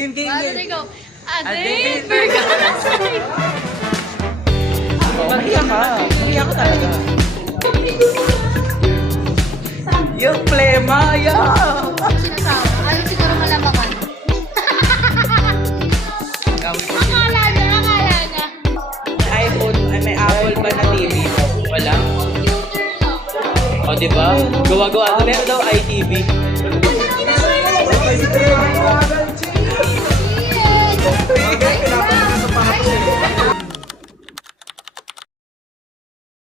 Hindi. go. Ade, Mahiya ka. Mahiya ka talaga. Yung plema, yeah! Sinasama. Ayaw siguro malamangan. Gawin ko. Akala niya. iPhone, may Apple ba na TV? Wala? O, diba? Gawa-gawa. Meron daw iTV.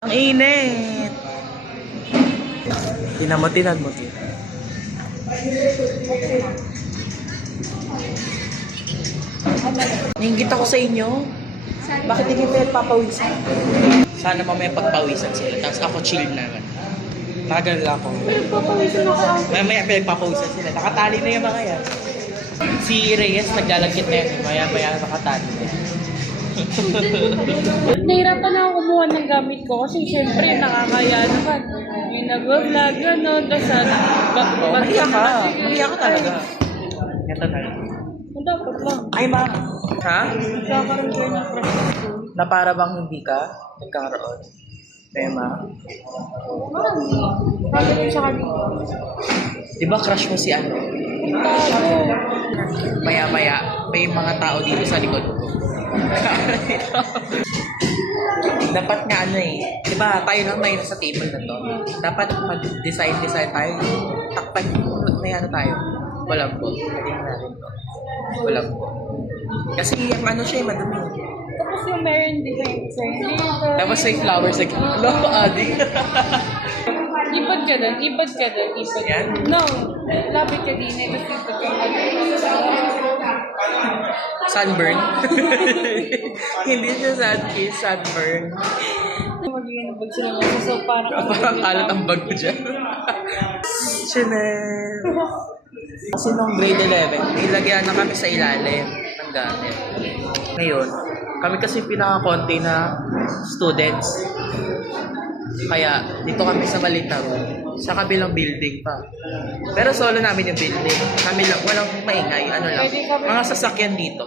Ang init! Tinan mo. Nainggit ako sa inyo. Bakit hindi kayo papawisan? Sana mamaya pagpawisan sila. Tapos ako chill naman. Tagal lang ako. Mamaya papawisan sila. Nakatali na yung mga yan. Si Reyes naglalagkit na yan. Maya nakatali na yan. Nahirapan na ako kumuha ng gamit ko kasi syempre nakakaya naman. May nag-vlog, gano'n, tapos Mahiya ka. Mahiya ka talaga. Ito na lang. Dapat lang. Ay, ma. Ha? Nagkakaroon kayo ng crush ko. Na para bang hindi ka nagkaroon? Tema? Sabi ko sa kanila. Di ba crush mo si ano? Maya-maya, may mga tao dito sa likod ko. Dapat nga ano eh. Di ba tayo lang tayo sa table na to. Dapat mag-design tayo. Takpan may ano tayo. Walang po. Pwede natin to. Walang po. Kasi yung ano siya madumi. Tapos yung meron design dito. Tapos may flowers again. Ano? Adi? Ipad ka doon. Yan? No. Lapit ka din. Tapos ipad ka. Sunburn? Hindi siya sad kiss, sunburn. Magiging nabag sila mga so Parang kalat ang bag ko dyan. Chanel. Kasi nung grade 11, ilagyan na kami sa ilalim ng gamit. Ngayon, kami kasi pinaka-konti na students. Kaya dito kami sa Malitaw, sa kabilang building pa. Pero solo namin yung building. Kami lang, walang maingay, ano lang. Mga sasakyan dito.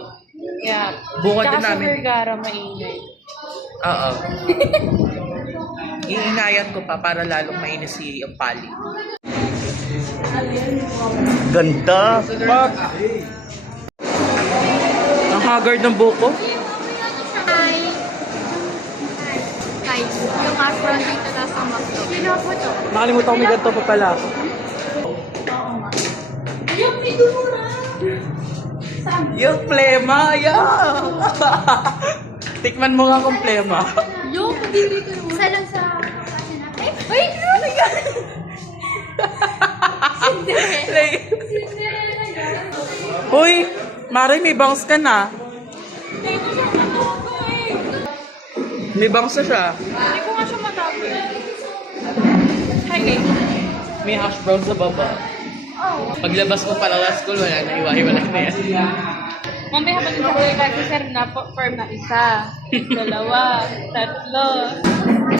Yeah. Bukod din Tsaka sa namin. Vergara maingay. Oo. Iinayan ko pa para lalong mainis si ang pali. Ganda! Fuck! Ang haggard ng buko. Hi. Yung afro dito na sa McDo. Sino po to? Nakalimutan ko may ganito pa pala ako. Yung pinura! Yung plema! Yeah! Tikman mo nga kung plema. Yung pagdiri ko yung isa lang sa kasi natin. Ay! Ano yan? Cinderella yan. Uy! Mari, may bangs ka na. Dito siya matago eh. May bangs na siya. Hindi ko nga siya matago eh. Hi guys. May hash brown sa baba. Oh. Paglabas mo pala sa school, wala na. Iwahiwalay na yan. Mamaya habang sa kuya kasi sir na firm na isa, dalawa, tatlo.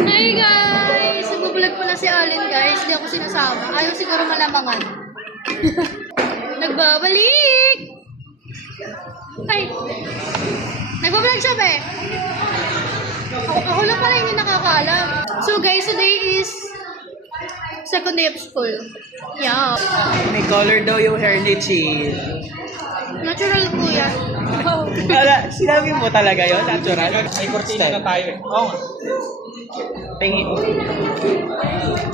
Hi guys! Nagbablog po na si Alin guys. Hindi ako sinasama. Ayaw siguro malamangan. Nagbabalik! Ay! Nagbablog siya ba eh? Ako lang pala hindi nakakaalam. So guys, today is second day of school. Yeah. May color daw yung hair ni Chill. Natural po yan. Sinabi mo talaga yun? Natural? May cortina na tayo eh. Oo. Tingin.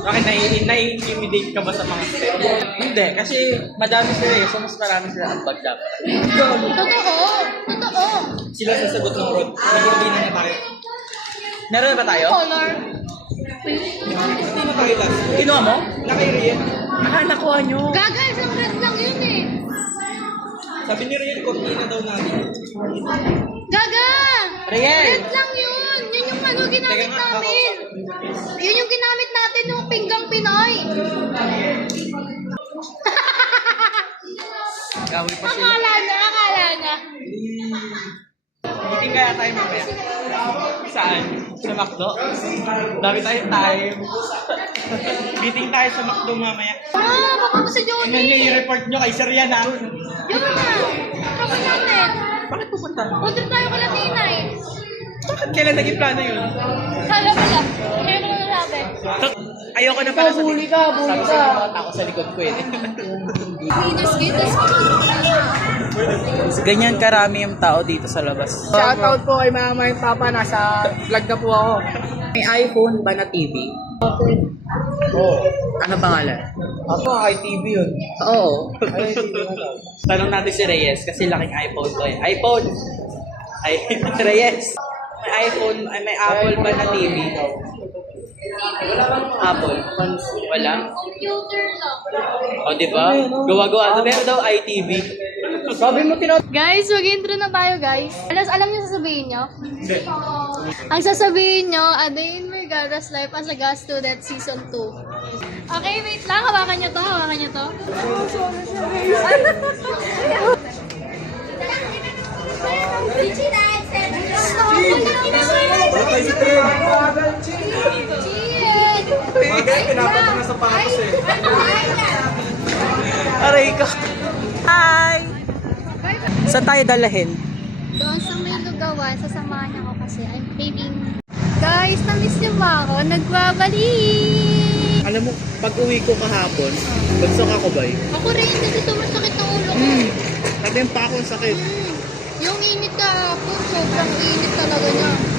Bakit nai-intimidate ka ba sa mga step? Hindi, kasi madami sila eh. So mas marami sila ang bag dapat. Totoo! Totoo! Sila sasagot ng road. May cortina na tayo. Meron na ba tayo? Color. Hindi na tayo last. Kinuha mo? Naka-Rian. Nakuha nyo. Gaga, isang red lang yun eh. Sabi ni Rian, cortina daw natin. Gaga! Riel! Red lang yun! Yun yung ano ginamit Teka nga, namin. Yun yung ginamit natin yung pinggang Pinoy. Gawi pa sila. Akala niya. Meeting kaya tayo mamaya. Saan? Sa McDo? Dami tayong time. Meeting tayo sa McDo mamaya. Ah, mapunta si Ano Johnny. i-report nyo kay Sir Rian ha? Yun na. pupunta? Food trip tayo kala Tinay. Bakit kailan naging plano yun? Kala pala. Kaya ko na nasabi. Ayoko na pala sa Bully ka, bully sabi ka. sa mga tao sa likod ko eh. Ganyan karami yung tao dito sa labas. Shoutout po kay mama and papa. Nasa vlog na po ako. May iPhone ba na TV? Oo. Ano pangalan? Ako, ITV yun. Oo. Tanong natin si Reyes kasi laking iPhone to eh. iPhone! Ay, Reyes! May iPhone, ay may Apple ba na TV? Apple? Wala? Computer lang. O, di ba? Gawa-gawa. Pero daw ITV. Sabi mo Guys, mag-intro na tayo, guys. Alam niyo sasabihin niyo? Ang sasabihin niyo, A Day in Vergara's Life as a Gas Student Season 2. Okay, wait lang. Hawakan niyo to. Hawakan niyo to. Pinapat na sa patos eh. Aray ko. Hi! Saan tayo dalahin? Doon sa may lugawan, sasamahan niyo ako kasi I'm craving. Guys, na-miss niyo ba ako? Nagbabalik! Alam mo, pag uwi ko kahapon, bagsak ako ba eh? Ako rin, kasi sumasakit ang ulo ko. Sabihin pa ako ang sakit. Yung init kahapon, sobrang init talaga niya.